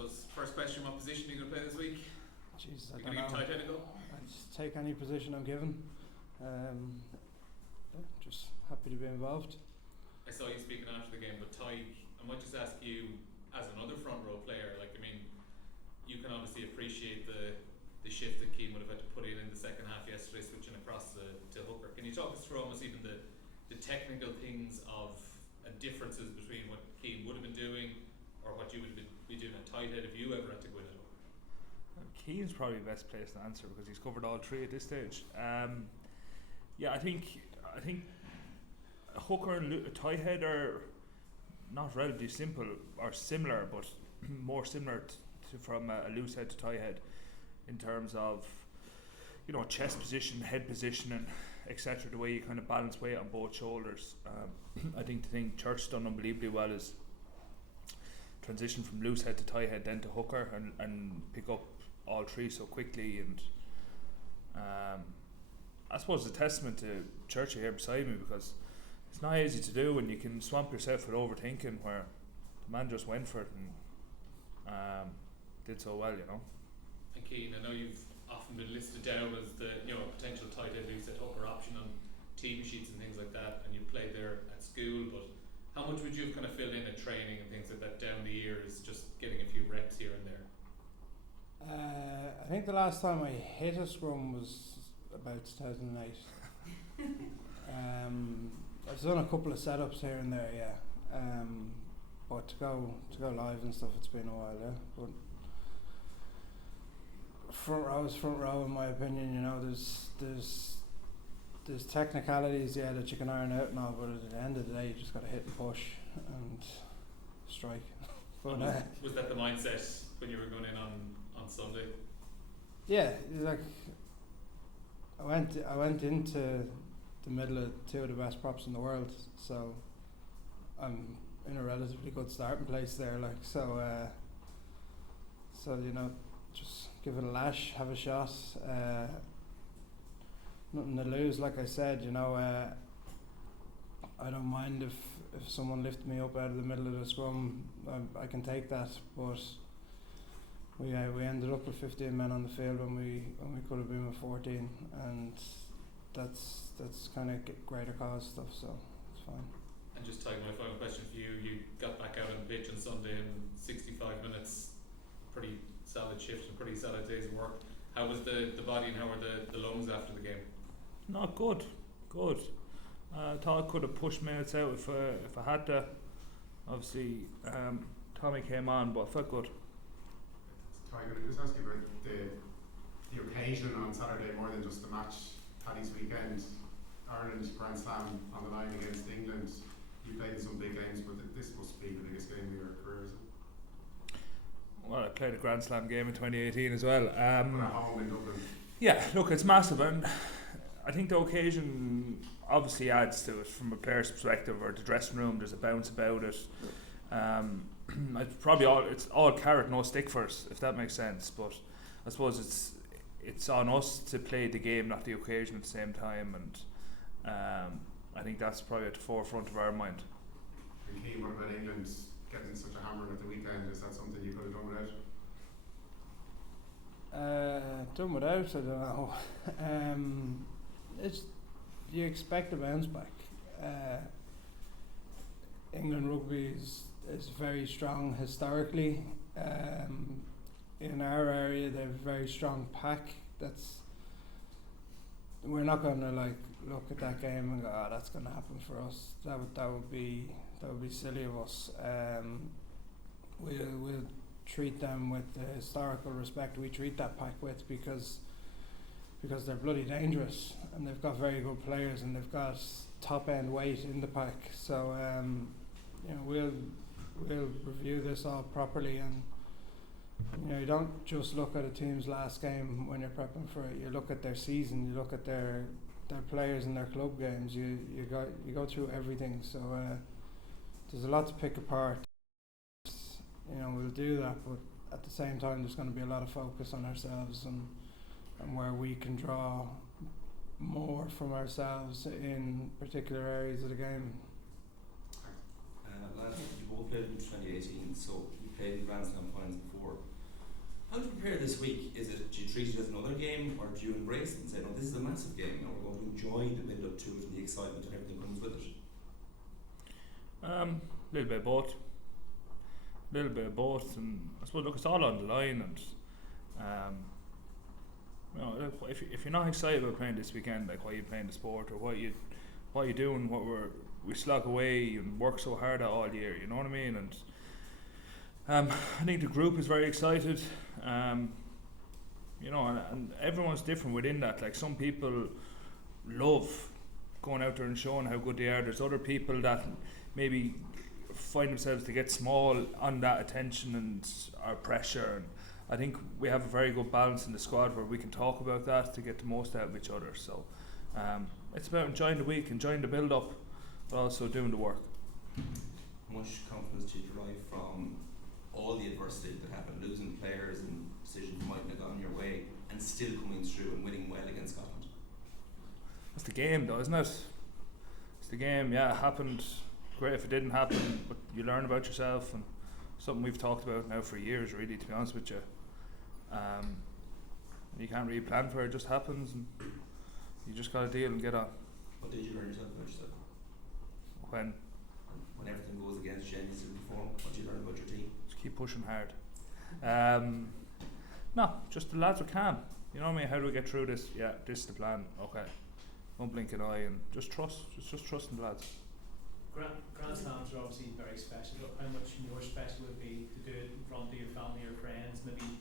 suppose first question: what position are you going to play this week? Jesus, You're going to give tight head a go? I just take any position I'm given. Just happy to be involved. I saw you speaking after the game, but Tadhg, I might just ask you, as another front row player, you can obviously appreciate the shift that 𝐂𝐎𝐒 would have had to put in the second half yesterday, switching across to hooker. Can you talk us through almost even the technical things of differences between what 𝐂𝐎𝐒 would have been doing or what you would be doing at tight head if you ever had to go in at hooker? 𝐂𝐎𝐒's probably the best place to answer because he's covered all three at this stage. I think a hooker and a tight head are not relatively simple or similar, but more similar from a loose head to tight head in terms of chest position, head position, and etc. The way you kind of balance weight on both shoulders. I think the thing Church's done unbelievably well is transition from loose head to tight head, then to hooker, and pick up all three so quickly. And I suppose it's a testament to Church here beside me, because it's not easy to do, and you can swamp yourself with overthinking, where the man just went for it and did so well, And 𝐂𝐎𝐒, I know you've often been listed down as the potential tight head loose head hooker option on team sheets and things like that, and you played there at school, but how much would you have kind of filled in at training and things like that down the years, just getting a few reps here and there? I think the last time I hit a scrum was about 2008. I've done a couple of setups here and there, but to go live and stuff, it's been a while, But front row in my opinion. There's technicalities that you can iron out now, but at the end of the day, you just got to hit and push and strike. But was that the mindset when you were going in on Sunday? Yeah, I went into the middle of two of the best props in the world, so I'm in a relatively good starting place there. Just give it a lash, have a shot. Nothing to lose, like I said. I don't mind if someone lifts me up out of the middle of the scrum. I can take that, but we ended up with 15 men on the field when we could have been with 14, and that's kind of greater cause stuff, so it's fine. And just Tadhg, my final question for you: you got back out on the pitch on Sunday in 65 minutes, pretty solid shift and pretty solid day's of work. How was the body and how were the lungs after the game? Not good. I thought I could have pushed minutes out if I had to. Obviously, Tommy came on, but I felt good. Tadhg, can I just ask you about the occasion on Saturday, more than just the match? Paddy's weekend, Ireland Grand Slam on the line against England. You played in some big games, but this must be the biggest game of your career, isn't it? Well, I played a Grand Slam game in 2018 as well. At home in Dublin. Yeah, look, it's massive, and I think the occasion obviously adds to it from a player's perspective, or the dressing room. There's a bounce about it. It's all carrot, no stick for us, if that makes sense. But I suppose it's on us to play the game, not the occasion at the same time, and I think that's probably at the forefront of our mind. And 𝐂𝐎𝐒, what about England getting such a hammer at the weekend? Is that something you could have done without? Done without, I don't know. You expect a bounce back. England rugby is very strong historically. In our area, they have a very strong pack. We're not going to look at that game and go, that's going to happen for us. That would be silly of us. We'll treat them with the historical respect we treat that pack with, because they're bloody dangerous, and they've got very good players, and they've got top end weight in the pack. So we'll review this all properly, and you don't just look at a team's last game when you're prepping for it. You look at their season, you look at their players and their club games. You go through everything. So there's a lot to pick apart. We'll do that, but at the same time, there's going to be a lot of focus on ourselves and where we can draw more from ourselves in particular areas of the game. Lads, you both played in 2018, so you played in Grand Slam finals before. How do you prepare this week? Do you treat it as another game, or do you embrace it and say, no, this is a massive game and we're going to enjoy the build up to it and the excitement and everything comes with it? Little bit of both. And I suppose, look, it's all on the line, and look, if you're not excited about playing this weekend, like why you playing the sport, or what you doing, we slog away and work so hard at all year, you know what I mean? And I think the group is very excited, and everyone's different within that. Like, some people love going out there and showing how good they are. There's other people that maybe find themselves to get small on that attention and our pressure, and I think we have a very good balance in the squad where we can talk about that to get the most out of each other. So it's about enjoying the week, enjoying the build up, but also doing the work. How much confidence do you derive from all the adversity that happened, losing players and decisions that mightn't have gone your way, and still coming through and winning well against Scotland? That's the game, though, isn't it? It's the game. Yeah, it happened. Great if it didn't happen, but you learn about yourself, and something we've talked about now for years, really, to be honest with you. You can't really plan for it; it just happens, and you just got to deal and get on. What did you learn yourself about yourself? When everything goes against you and you still perform, what do you learn about your team? Just keep pushing hard. No, just the lads are calm. You know what I mean? How do we get through this? Yeah, this is the plan. Okay, don't blink an eye, and just trust. Just trust in the lads. Grand Slams are obviously very special, but how much more special would it be to do it in front of your family or friends, maybe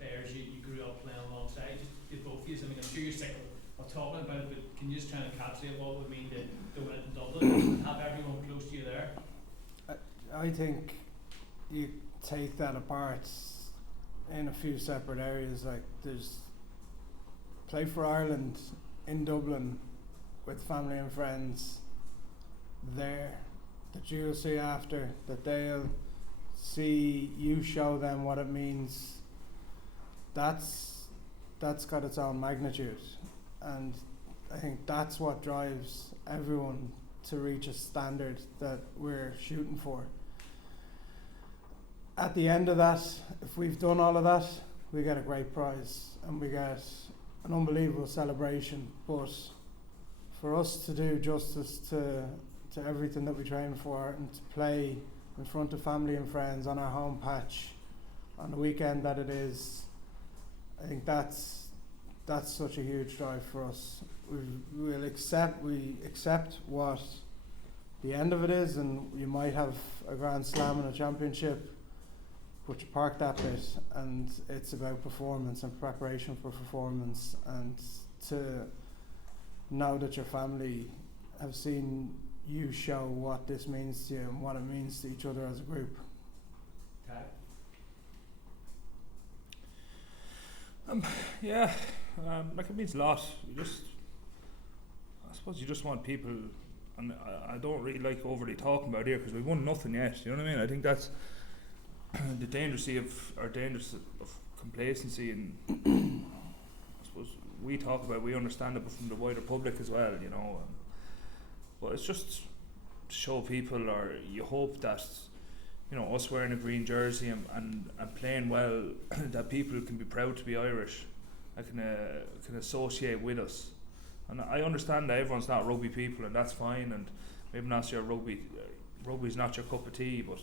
players you grew up playing alongside? Just did both of you. I mean, I'm sure you're sick of talking about it, but can you just try and encapsulate what it would mean to win it in Dublin and have everyone close to you there? I think you take that apart in a few separate areas. Like, there's play for Ireland in Dublin with family and friends there that you'll see after, that they'll see you show them what it means. That's got its own magnitude, and I think that's what drives everyone to reach a standard that we're shooting for. At the end of that, if we've done all of that, we get a great prize and we get an unbelievable celebration. But for us to do justice to everything that we train for, and to play in front of family and friends on our home patch on the weekend that it is, I think that's such a huge drive for us. We accept what the end of it is, and you might have a Grand Slam and a championship, but you park that bit, and it's about performance and preparation for performance, and to know that your family have seen you show what this means to you and what it means to each other as a group. Like, it means a lot. I suppose you just want people, and I don't really like overly talking about it here because we've won nothing yet. You know what I mean? I think that's the danger of complacency, and I suppose we talk about, we understand it, but from the wider public as well, you know. But it's just to show people, or you hope that, you know, us wearing a green jersey and playing well, that people can be proud to be Irish, that can associate with us. And I understand that everyone's not rugby people, and that's fine, and maybe not your rugby's not your cup of tea, but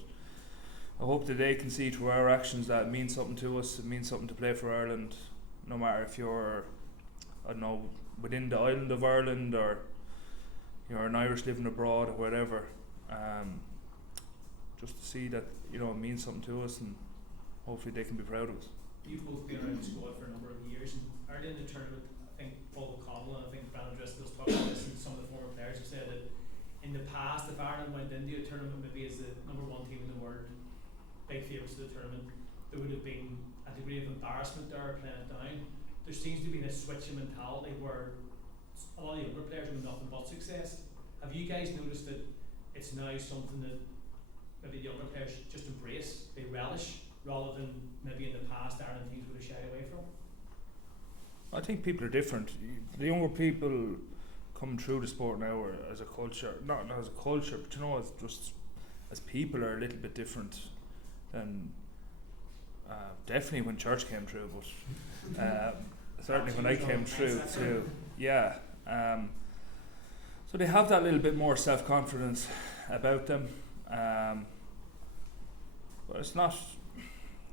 I hope that they can see through our actions that it means something to us, it means something to play for Ireland, no matter if you're, I don't know, within the island of Ireland, or you're an Irish living abroad, or whatever. Just to see that, you know, it means something to us, and hopefully they can be proud of us. You've both been around the squad for a number of years, and early in the tournament, I think Paul O'Connell and I think Brandon Driscoll's talked about this, and some of the former players have said that in the past, if Ireland went into a tournament maybe as the number one team in the world, big favourites of the tournament, there would have been a degree of embarrassment there playing it down. There seems to be this switch in mentality where a lot of the younger players have nothing but success. Have you guys noticed that it's now something that maybe the younger players just embrace, they relish, rather than maybe in the past Ireland teams would have shied away from? I think people are different. The younger people coming through the sport now are, as a culture, not as a culture, but you know, as people are a little bit different than definitely when Church came through, but certainly when I came through too. Yeah. So they have that little bit more self-confidence about them. But it's not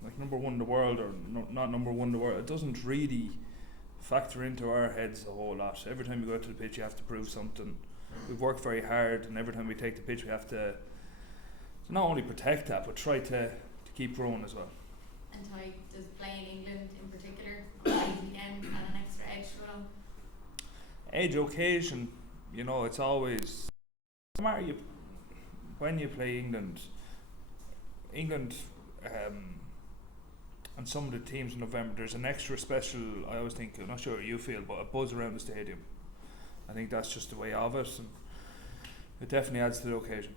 like number one in the world or not number one in the world. It doesn't really factor into our heads a whole lot. Every time you go out to the pitch, you have to prove something. We've worked very hard, and every time we take the pitch, we have to not only protect that, but try to keep growing as well. And Ty, does playing England in particular again add an extra edge to it all? Edge occasion, you know, it's always no matter when you play England and some of the teams in November, there's an extra special, I always think, I'm not sure how you feel, but a buzz around the stadium. I think that's just the way of it, and it definitely adds to the occasion.